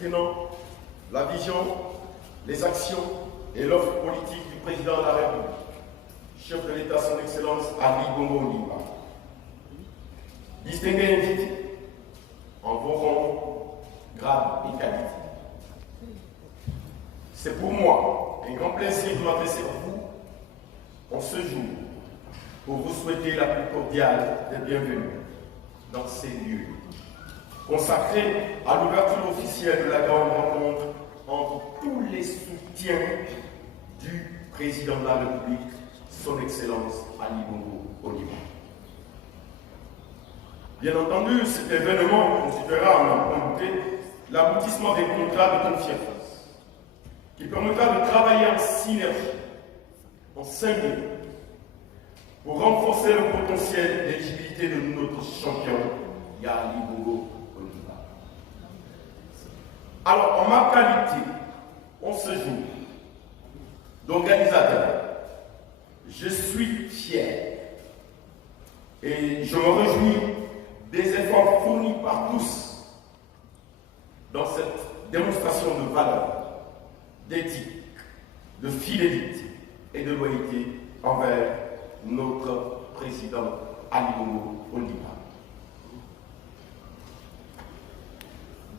soutenant la vision, les actions et l'offre politique du président de la République, chef de l'État, son Excellence Ali Bongo Ondimba. Distingués invités en vos rangs, grades et qualités. C'est pour moi un grand plaisir de m'adresser à vous en ce jour pour vous souhaiter la plus cordiale des bienvenues dans ces lieux, consacrés à l'ouverture officielle de la grande rencontre entre tous les soutiens du président de la République, son Excellence Ali Bongo Ondimba. Bien entendu, cet événement constituera, en point de vue, l'aboutissement des contrats de confiance, qui permettra de travailler en synergie, en symbiose, pour renforcer le potentiel d'éligibilité de notre champion, Ali Bongo Ondimba. Alors, en ma qualité, en ce jour, d'organisateur, je suis fier et je me réjouis des efforts fournis par tous dans cette démonstration de valeur, d'éthique, de fidélité et de loyauté envers notre président Ali Bongo Ondimba.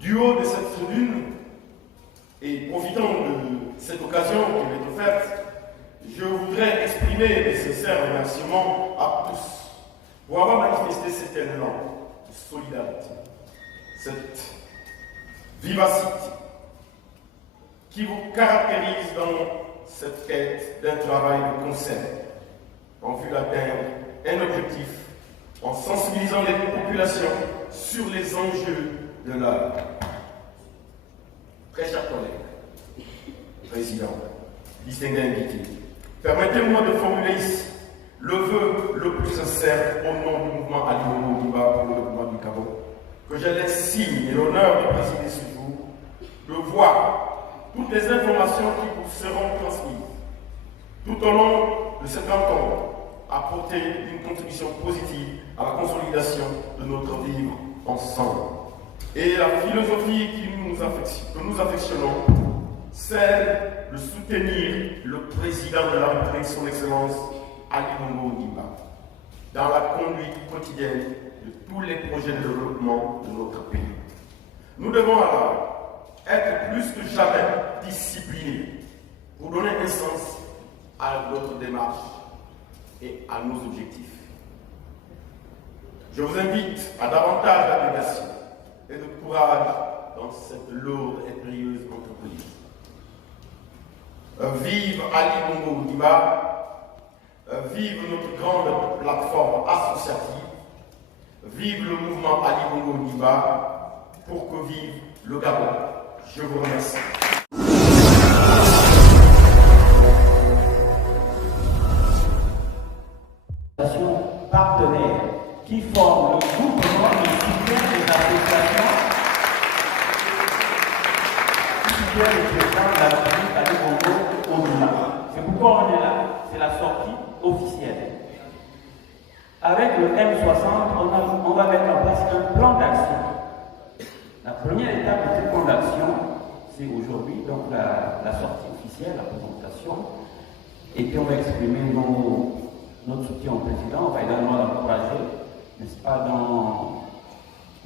Du haut de cette tribune, et profitant de cette occasion qui m'est offerte, je voudrais exprimer mes sincères remerciements à tous pour avoir manifesté cet élan de solidarité, cette vivacité qui vous caractérise dans cette quête d'un travail de concert en vue d'atteindre un objectif en sensibilisant les populations sur les enjeux de l'heure. Très chers collègues, président, distingués invités, permettez-moi de formuler ici le vœu le plus sincère au nom du mouvement Ali Bongo Ondimba pour le développement du Gabon, que j'ai l'insigne et l'honneur de présider ce jour, de voir toutes les informations qui vous seront transmises tout au long de cette rencontre apporter une contribution positive à la consolidation de notre vivre ensemble. Et la philosophie que nous affectionnons, c'est de soutenir le président de la République, son Excellence Ali Bongo Ondimba, dans la conduite quotidienne de tous les projets de développement de notre pays. Nous devons alors être plus que jamais disciplinés pour donner un sens à notre démarche et à nos objectifs. Je vous invite à davantage d'abnégation et de courage dans cette lourde et périlleuse entreprise. Vive Ali Bongo Ondimba, vive notre grande plateforme associative, vive le mouvement Ali Bongo Ondimba, pour que vive le Gabon. Je vous remercie. Partenaires qui forment le groupement de soutien des associations qui soutiennent le président de la République Ali Bongo Ondimba. C'est pourquoi on est là, c'est la sortie officielle. Avec le M60, on va mettre en place un plan d'action. La première étape de ce plan d'action, c'est aujourd'hui donc la sortie officielle, la présentation, et puis on va exprimer notre soutien au président. On va également l'encourager, n'est-ce pas, dans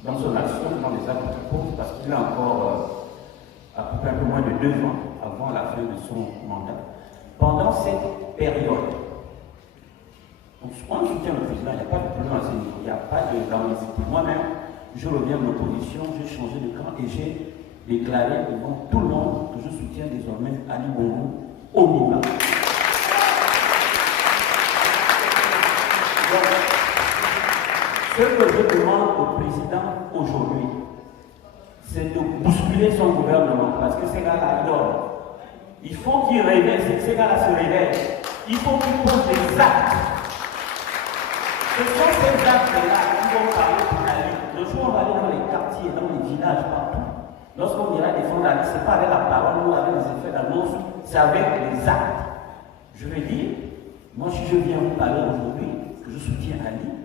son action, dans les actes qu'il pose, parce qu'il a encore à peu près un peu moins de 2 ans avant la fin de son mandat. Pendant cette période, on soutient le président, il n'y a pas de problème à ce niveau, il n'y a pas de d'ambiguïté. Moi-même, je reviens de l'opposition, j'ai changé de camp et j'ai déclaré devant tout le monde que je soutiens désormais Ali Bongo Ondimba. Ce que je demande au président aujourd'hui, c'est de bousculer son gouvernement, parce que ces gars-là, ils dorment. Il faut qu'ils réveillent, ces gars-là se réveillent. Il faut qu'ils posent des actes. Ce sont ces actes-là qui vont parler pour la vie. Le jour où on va aller dans les quartiers, dans les villages, partout, lorsqu'on ira défendre la vie, ce n'est pas avec la parole ou avec les effets d'annonce, c'est avec les actes. Je veux dire, moi si je viens vous parler aujourd'hui, que je soutiens Ali,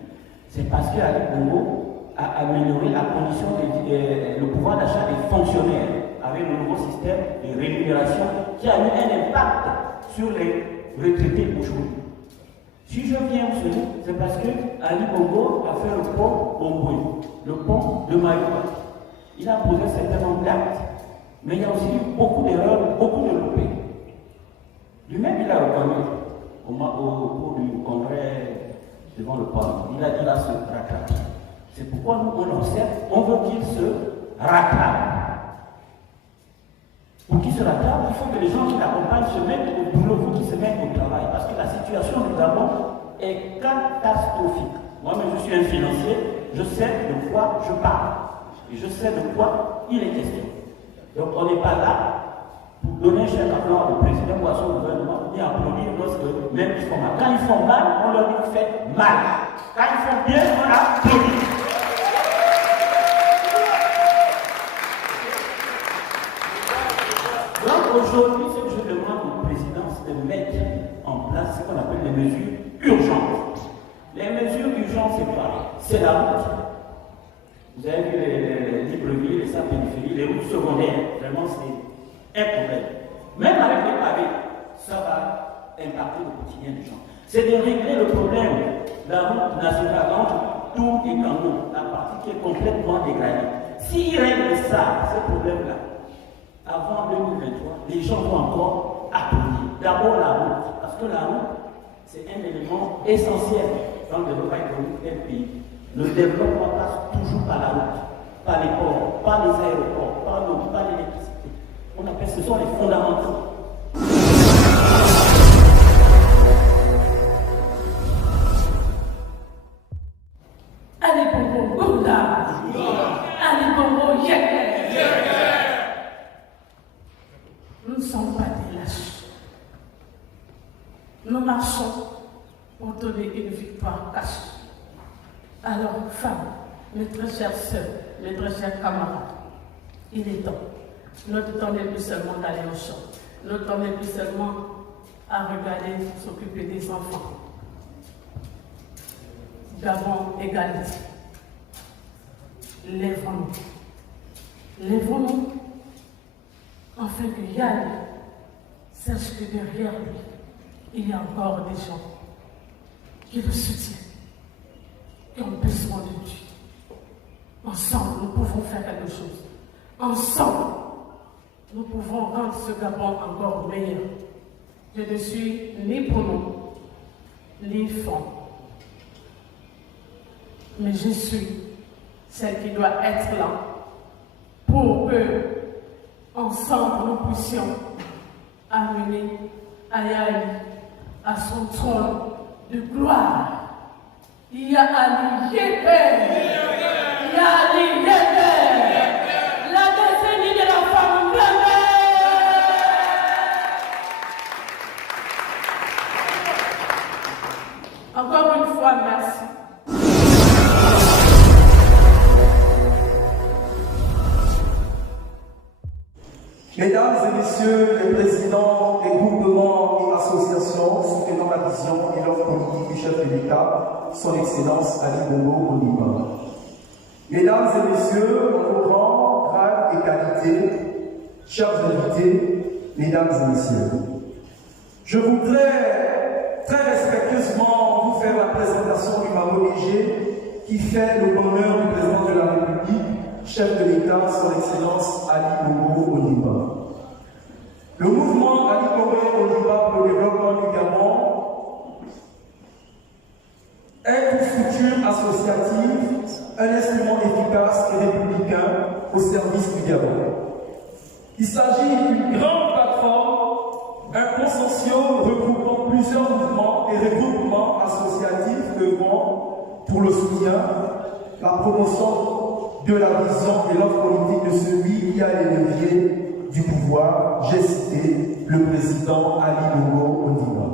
c'est parce que Ali Bongo a amélioré la condition, le pouvoir d'achat des fonctionnaires, a avec le nouveau système de rémunération qui a eu un impact sur les retraités aujourd'hui. Si je viens au Sénégal, c'est parce que Ali Bongo a fait le pont Bongo, le pont de Maïwa. Il a posé un certain nombre d'actes, mais il y a aussi eu beaucoup d'erreurs, beaucoup de loupés. Lui-même, il a reconnu au cours du congrès devant le Parlement. Il a dit là se rattraper. C'est pourquoi nous, on observe, on veut qu'il se rattrape. Pour qu'il se rattrape, il faut que les gens qui l'accompagnent se mettent au boulot, il faut qu'ils se mettent au travail. Parce que la situation du Gabon est catastrophique. Moi-même, je suis un financier, je sais de quoi je parle. Et je sais de quoi il est question. Donc on n'est pas là pour donner un chèque à blanc au président ou à son gouvernement, ni applaudir lorsque même ils font mal. Quand ils font mal, on leur dit que vous faites mal. Quand ils font bien, on applaudit. Donc aujourd'hui, ce que je demande au président, c'est de mettre en place ce qu'on appelle les mesures urgentes. Les mesures urgentes, c'est quoi? C'est la route. Vous avez vu les Libreville, les périphéries, les routes secondaires. Vraiment, c'est un problème. Même avec les pavés, ça va impacter le quotidien des gens. C'est de régler le problème de la route nationale entre Tours et Kango, la partie qui est complètement dégradée. S'ils règlent ça, ce problème-là, avant 2023, les gens vont encore applaudir. D'abord la route, parce que la route, c'est un élément essentiel dans le développement économique d'un pays. Le développement passe toujours par la route, par les ports, par les aéroports, par l'eau, par l'électricité. On appelle ce sont les fondamentaux. Ali Bongo Goula, Ali Bongo Yek. Nous ne sommes pas des lâches. Nous marchons pour donner une victoire cachée. Alors, femmes, mes très chères sœurs, mes très chers camarades, il est temps. Notre temps n'est plus seulement d'aller au champ. Notre temps n'est plus seulement à regarder, s'occuper des enfants. D'abord, égalité. Lèvons-nous. Lèvons-nous afin que Yann sache que derrière lui, il y a encore des gens qui le soutiennent, qui ont besoin de Dieu. Ensemble, nous pouvons faire quelque chose. Ensemble, nous pouvons rendre ce Gabon encore meilleur. Je ne suis ni pour nous, ni femme. Mais je suis celle qui doit être là pour que, ensemble, nous puissions amener Ayali à son trône de gloire. Il y a Ali Yéper, il y a Ali Yéper, la décennie de la femme blâmée. Encore une fois, merci. Mesdames et messieurs les présidents des groupements et associations soutenant la vision et l'offre politique du chef de l'État, son Excellence Ali Bongo Ondimba. Mesdames et messieurs, en vos rangs, grades et qualités, chers invités, mesdames et messieurs, je voudrais très respectueusement vous faire la présentation du Mamo Léger qui fait le bonheur du président de la République, chef de l'État, son Excellence Ali Bongo Ondimba. Le mouvement Ali Bongo Ondimba pour le développement du Gabon est une structure associative, un instrument efficace et républicain au service du Gabon. Il s'agit d'une grande plateforme, un consortium regroupant plusieurs mouvements et regroupements associatifs œuvrant pour le soutien, la promotion de la vision et l'offre politique de celui qui a les leviers du pouvoir. J'ai cité le président Ali Bongo Ondimba.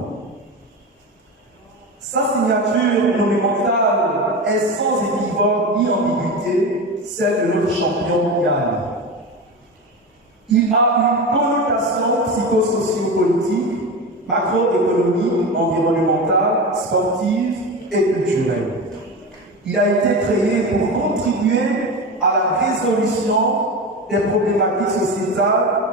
Sa signature monumentale est sans équivoque ni ambiguïté celle de notre champion Yann. Il a une connotation psychosocio-politique, macroéconomique, environnementale, sportive et culturelle. Il a été créé pour contribuer à la résolution des problématiques sociétales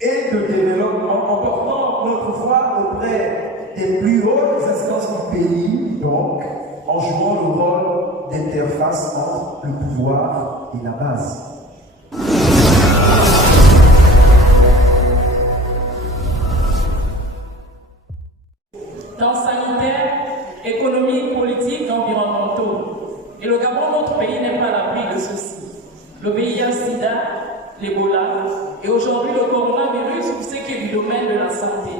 et de développement en portant notre voix auprès des plus hautes instances du pays, donc en jouant le rôle d'interface entre le pouvoir et la base. Dans sanitaire, économique, politique, environnementaux. Et le Gabon, notre pays, n'est pas à l'abri de ceci. Le VIH-Sida, l'Ebola et aujourd'hui le coronavirus pour ce qui est du domaine de la santé.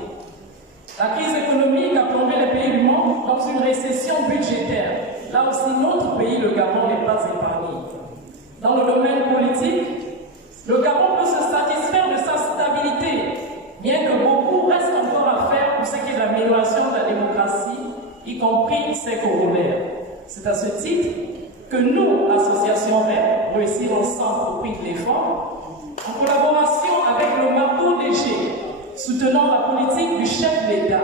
La crise économique a plombé les pays du monde dans une récession budgétaire. Là aussi, notre pays, le Gabon, n'est pas épargné. Dans le domaine politique, le Gabon peut se satisfaire de sa stabilité, bien que beaucoup reste encore à faire pour ce qui est de l'amélioration de la démocratie, y compris ses corollaires. C'est à ce titre que nous, Association REP, réussir ensemble au prix de l'effort, en collaboration avec le marteau léger, soutenant la politique du chef de l'État,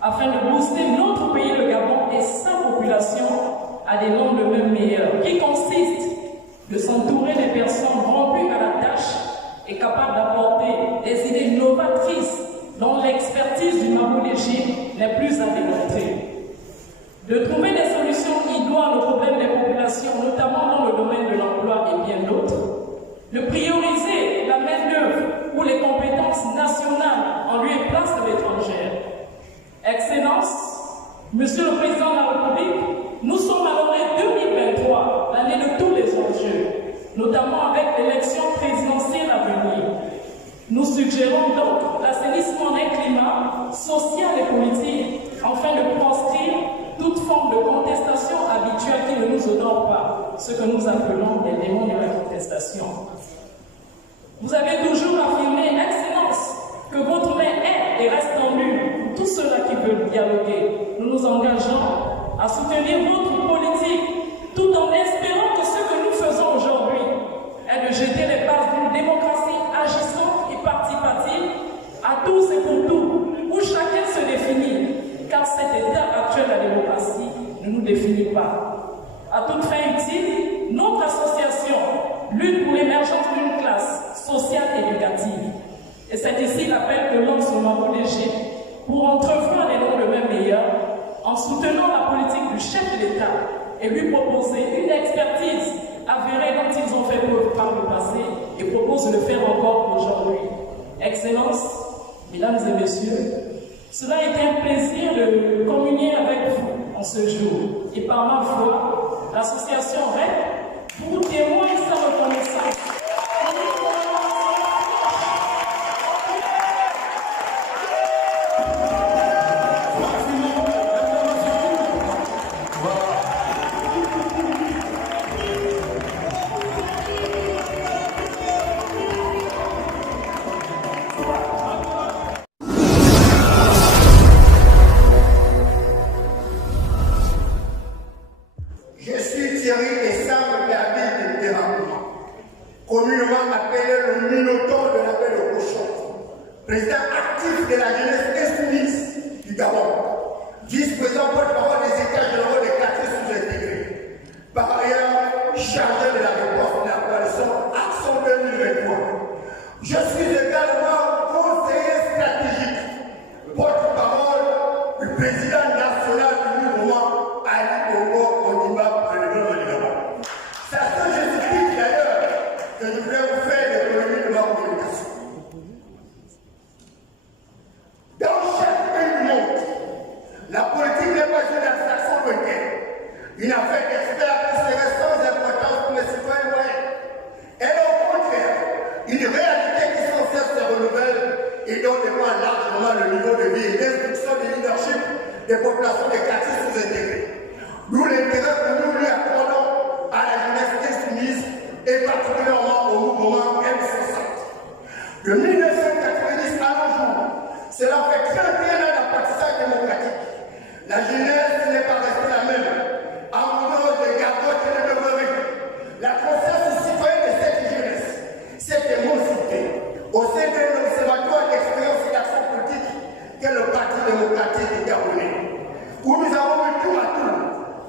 afin de booster notre pays, le Gabon, et sa population à des lendemains meilleurs, qui consiste de s'entourer des personnes rompues à la tâche et capables d'apporter des idées novatrices dont l'expertise du marteau léger n'est plus à démontrer. De trouver des solutions idoines aux problèmes des populations, notamment dans le domaine de l'emploi et bien d'autres. De prioriser la main-d'œuvre ou les compétences nationales en lieu et place de l'étrangère. Excellence, Monsieur le Président de la République, nous sommes à l'année 2023, l'année de tous les enjeux, notamment avec l'élection présidentielle à venir. Nous suggérons donc l'assainissement d'un climat social et politique afin de proscrire toute forme de contestation habituelle qui ne nous honore pas, ce que nous appelons les démons de la contestation. Vous avez toujours affirmé, Excellence, que votre main est et reste tendue pour tous ceux-là qui veulent dialoguer. Nous nous engageons à soutenir votre politique, tout en espérant que ce que nous faisons aujourd'hui est de jeter les bases d'une démocratie agissante et participative à tous et pour tous, où chacun se définit, car cet état actuel de la démocratie ne nous définit pas. À toute fin utile, notre association lutte pour l'émergence d'une classe sociale et éducative. Et c'est ici l'appel que lance le marteau léger pour entrevoir des lendemains meilleurs en soutenant la politique du chef de l'État et lui proposer une expertise avérée dont ils ont fait preuve par le passé et proposent de le faire encore aujourd'hui. Excellence, mesdames et messieurs, cela a été un plaisir de communier avec vous en ce jour. Et par ma foi, l'association REP vous témoigne sa reconnaissance.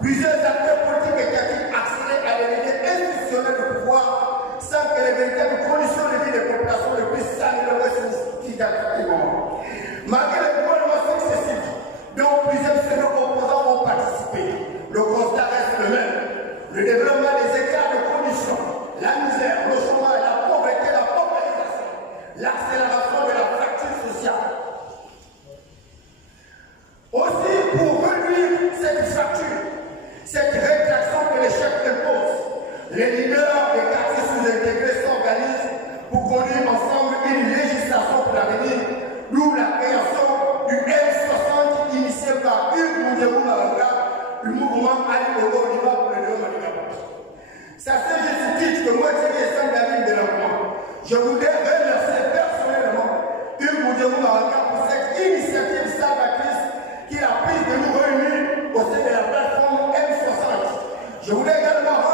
Plusieurs acteurs politiques et étatiques accédés à des idées institutionnelles de pouvoir significativement. Malgré les gouvernements successifs, dont plusieurs pseudo-opposants ont participé, le constat reste le même. Le développement des écarts de conditions, la misère, le chômage, la pauvreté, la paupérisation, l'accélération de la fracture sociale. Aussi, pour réduire cette fracture, cette rétraction que les chefs imposent, les leaders des quartiers sous-intégrés s'organisent pour conduire ensemble une législation pour l'avenir, d'où la création du M60 initié par Hugues Moundjabou Maroka, du mouvement Ali Bongo Ondimba pour le développement du Gabon. Ça se justifie que moi, Thierry Saint-David de l'Enfant, je voudrais remercier personnellement Hugues Moundjabou Maroka pour cette initiative salvatrice qu'il a prise de nous réunir au sein de la plateforme M60. Je voudrais également